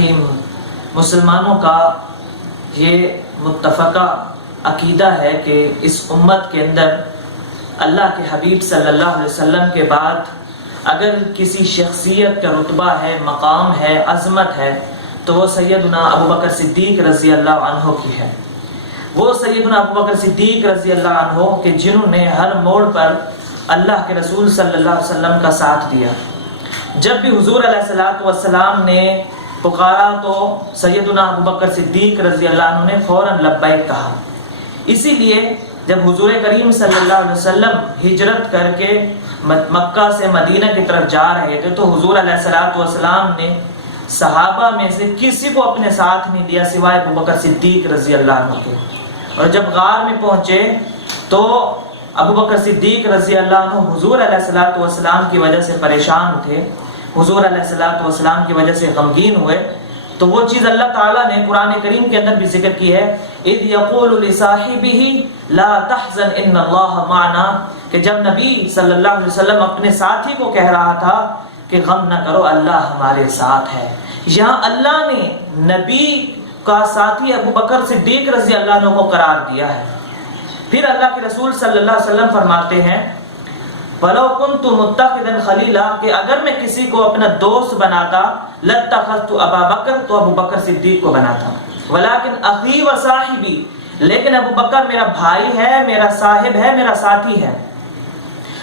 الرحیم۔ مسلمانوں کا یہ متفقہ عقیدہ ہے کہ اس امت کے اندر اللہ کے حبیب صلی اللہ علیہ وسلم کے بعد اگر کسی شخصیت کا رتبہ ہے، مقام ہے، عظمت ہے تو وہ سیدنا ابوبکر صدیق رضی اللہ عنہ کی ہے۔ وہ سیدنا ابوبکر صدیق رضی اللہ عنہ کہ جنہوں نے ہر موڑ پر اللہ کے رسول صلی اللہ علیہ وسلم کا ساتھ دیا۔ جب بھی حضور علیہ السلام نے پکارا تو سیدنا ابوبکر صدیق رضی اللہ عنہ نے فوراً لبیک کہا۔ اسی لیے جب حضور کریم صلی اللہ علیہ وسلم ہجرت کر کے مکہ سے مدینہ کی طرف جا رہے تھے تو حضور علیہ السلام نے صحابہ میں سے کسی کو اپنے ساتھ نہیں دیا سوائے ابوبکر صدیق رضی اللہ عنہ کے۔ اور جب غار میں پہنچے تو ابوبکر صدیق رضی اللہ عنہ حضور علیہ السلام کی وجہ سے پریشان تھے، حضور علیہ السلام کی وجہ سے غمگین ہوئے۔ تو وہ چیز اللہ تعالیٰ نے قرآن کریم کے اندر بھی ذکر کی ہے، اذ یقول لصاحبہ لا تحزن ان اللہ معنا، کہ جب نبی صلی اللہ علیہ وسلم اپنے ساتھی کو کہہ رہا تھا کہ غم نہ کرو اللہ ہمارے ساتھ ہے۔ یہاں اللہ نے نبی کا ساتھی ابوبکر صدیق رضی اللہ عنہ کو قرار دیا ہے۔ پھر اللہ کے رسول صلی اللہ علیہ وسلم فرماتے ہیں وَلَوْ كُنْتُ مُتَّخِذًا خَلِيلًا، کہ اگر میں کسی کو اپنا دوست بناتا لَاتَّخَذْتُ أَبَا بَكْرَ، تو ابوبکر صدیق کو بناتا، وَلَكِنْ أَخِي وَصَاحِبِي، لیکن ابوبکر میرا بھائی ہے، میرا صاحب ہے، میرا ساتھی ہے۔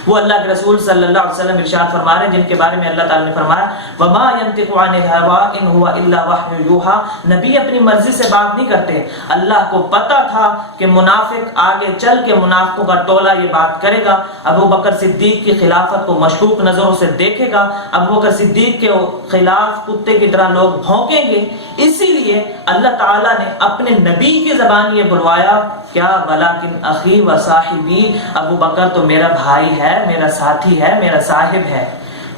وہ اللہ کے رسول صلی اللہ علیہ وسلم ارشاد فرما رہے ہیں جن کے بارے میں اللہ تعالیٰ نے فرمایا وَمَا يَنْطِقُ عَنِ الْهَوَىٰ إِنْ هُوَ إِلَّا وَحْيٌ يُوحَىٰ، نبی اپنی مرضی سے بات نہیں کرتے۔ اللہ کو پتہ تھا کہ منافق آگے چل کے منافقوں کا ٹولہ یہ بات کرے گا، ابو بکر صدیق کی خلافت کو مشکوک نظروں سے دیکھے گا، ابو بکر صدیق کے خلاف کتے کی طرح لوگ بھونکیں گے۔ اسی لیے اللہ تعالیٰ نے اپنے نبی کی زبان یہ بلوایا کیا ولیکن اخی و صاحبی، ابو بکر تو میرا بھائی ہے، میرا ساتھی ہے، میرا صاحب ہے۔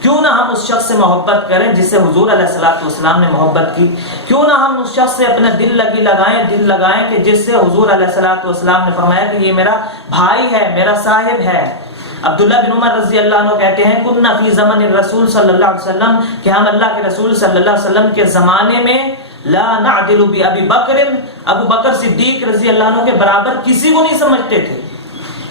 کیوں نہ ہم اس شخص سے محبت کریں جس سے حضور علیہ السلام نے محبت کی، کیوں نہ ہم اس شخص سے اپنا دل لگائیں کہ جس سے حضور علیہ السلام نے فرمایا کہ یہ میرا بھائی ہے، میرا صاحب ہے۔ عبداللہ بن عمر رضی اللہ عنہ کہتے ہیں کننا فی زمن الرسول صلی اللہ علیہ وسلم، کہ ہم اللہ کے رسول صلی اللہ علیہ وسلم کے زمانے میں لا نعدل بأبی بکر، ابو بکر صدیق رضی اللہ عنہ کے برابر کسی کو نہیں سمجھتے تھے۔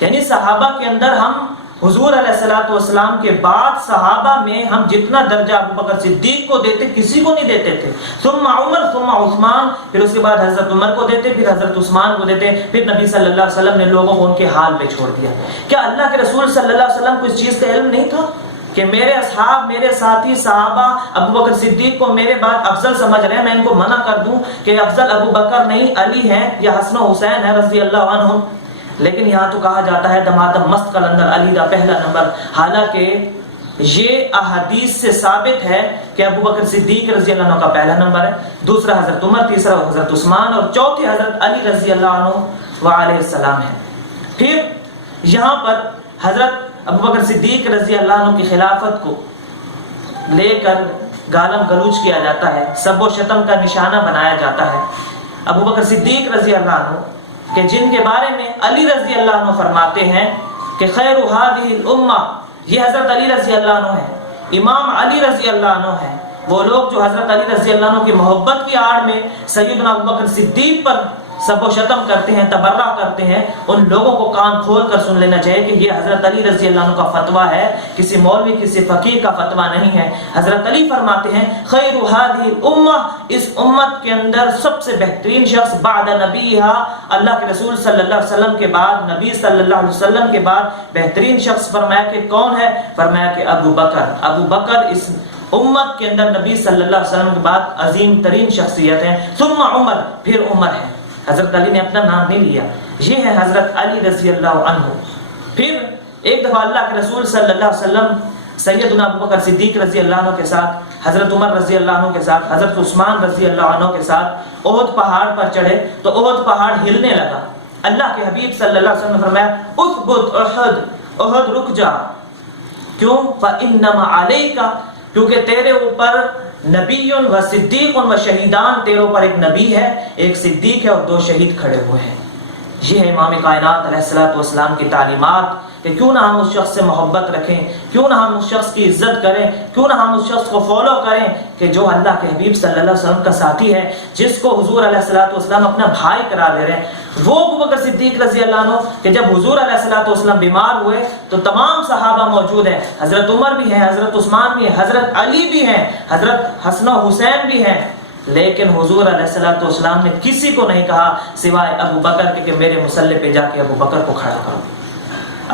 یعنی صحابہ کے اندر ہم حضور علیہ السلام کے بعد صحابہ میں ہم جتنا درجہ ابو بکر صدیق کو دیتے کسی کو نہیں دیتے تھے، ثم عمر ثم عثمان، پھر اس کے بعد حضرت عمر کو دیتے، پھر حضرت عثمان کو دیتے، پھر نبی صلی اللہ علیہ وسلم نے لوگوں کو ان کے حال پہ چھوڑ دیا۔ کیا اللہ کے رسول صلی اللہ علیہ وسلم کو اس چیز کا علم نہیں تھا کہ میرے اصحاب، میرے ساتھی صحابہ ابو بکر صدیق کو میرے بعد افضل سمجھ رہے ہیں، میں ان کو منع کر دوں کہ افضل ابو بکر نہیں علی ہیں یا حسن و حسین ہے رضی اللہ عنہ؟ لیکن یہاں تو کہا جاتا ہے دمادم مست قلندر علی دا پہلا نمبر، حالانکہ یہ احادیث سے ثابت ہے کہ ابو بکر صدیق رضی اللہ عنہ کا پہلا نمبر ہے، دوسرا حضرت عمر، تیسرا حضرت عثمان اور چوتھے حضرت علی رضی اللہ عنہ وعلیہ السلام ہے۔ پھر یہاں پر حضرت ابو بکر صدیق رضی اللہ عنہ کی خلافت کو لے کر گالم گلوچ کیا جاتا ہے، سب و شتم کا نشانہ بنایا جاتا ہے۔ ابو بکر صدیق رضی اللہ عنہ کہ جن کے بارے میں علی رضی اللہ عنہ فرماتے ہیں کہ خیر هذه الامہ، یہ حضرت علی رضی اللہ عنہ ہے، امام علی رضی اللہ عنہ ہے۔ وہ لوگ جو حضرت علی رضی اللہ عنہ کی محبت کی آڑ میں سیدنا ابو بکر صدیق پر سب و شتم کرتے ہیں، تبرہ کرتے ہیں، ان لوگوں کو کان کھول کر سن لینا چاہیے کہ یہ حضرت علی رضی اللہ عنہ کا فتویٰ ہے، کسی مولوی کسی فقیر کا فتویٰ نہیں ہے۔ حضرت علی فرماتے ہیں خیر هذه الامہ، اس امت کے اندر سب سے بہترین شخص بعد نبیہا، اللہ کے رسول صلی اللہ علیہ وسلم کے بعد، نبی صلی اللہ علیہ وسلم کے بعد بہترین شخص فرمایا کہ کون ہے؟ فرمایا کہ ابو بکر۔ ابو بکر اس امت کے اندر نبی صلی اللہ علیہ وسلم کے بعد عظیم ترین شخصیت ہے، ثم عمر، پھر عمر ہے۔ حضرت علی نے اپنا نام نہیں لیا، یہ ہے حضرت علی رضی اللہ عنہ۔ پھر ایک دفعہ اللہ کے رسول صلی اللہ علیہ وسلم سیدنا ابو بکر صدیق رضی اللہ عنہ کے ساتھ، حضرت عمر رضی اللہ عنہ کے ساتھ، حضرت عثمان رضی اللہ عنہ کے ساتھ احد پہاڑ پر چڑھے تو احد پہاڑ ہلنے لگا۔ اللہ کے حبیب صلی اللہ علیہ وسلم نے فرمایا اثبت احد، احد رک جا، کیوں؟ فإنما علیک، کیونکہ تیرے اوپر نبی و صدیق و شہیدان، تیرے اوپر ایک نبی ہے، ایک صدیق ہے اور دو شہید کھڑے ہوئے ہیں۔ یہ ہے امام کائنات علیہ الصلوۃ والسلام کی تعلیمات کہ کیوں نہ ہم اس شخص سے محبت رکھیں، کیوں نہ ہم اس شخص کی عزت کریں، کیوں نہ ہم اس شخص کو فالو کریں کہ جو اللہ کے حبیب صلی اللہ علیہ وسلم کا ساتھی ہے، جس کو حضور علیہ الصلوۃ والسلام اپنا بھائی قرار دے رہے ہیں۔ وہ ابو بکر صدیق رضی اللہ عنہ کہ جب حضور علیہ الصلوۃ والسلام بیمار ہوئے تو تمام صحابہ موجود ہیں، حضرت عمر بھی ہیں، حضرت عثمان بھی ہیں، حضرت علی بھی ہیں، حضرت حسن و حسین بھی ہیں، لیکن حضور علیہ الصلوۃ والسلام نے کسی کو نہیں کہا سوائے ابو بکر کے کہ میرے مصلی پہ جا کے ابو بکر کو کھڑا کرو۔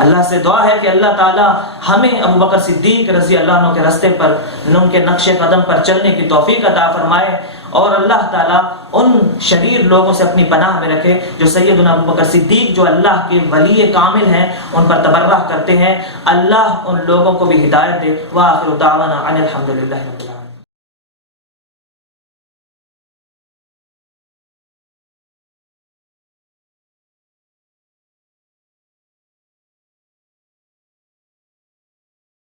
اللہ سے دعا ہے کہ اللہ تعالی ہمیں ابو بکر صدیق رضی اللہ عنہ کے راستے پر، ان کے نقش قدم پر چلنے کی توفیق عطا فرمائے، اور اللہ تعالیٰ ان شریر لوگوں سے اپنی پناہ میں رکھے جو سیدنا ابو بکر صدیق جو اللہ کے ولی کامل ہیں ان پر تبرہ کرتے ہیں۔ اللہ ان لوگوں کو بھی ہدایت دے۔ وآخر دعوانا ان الحمد للہ رب العالمین۔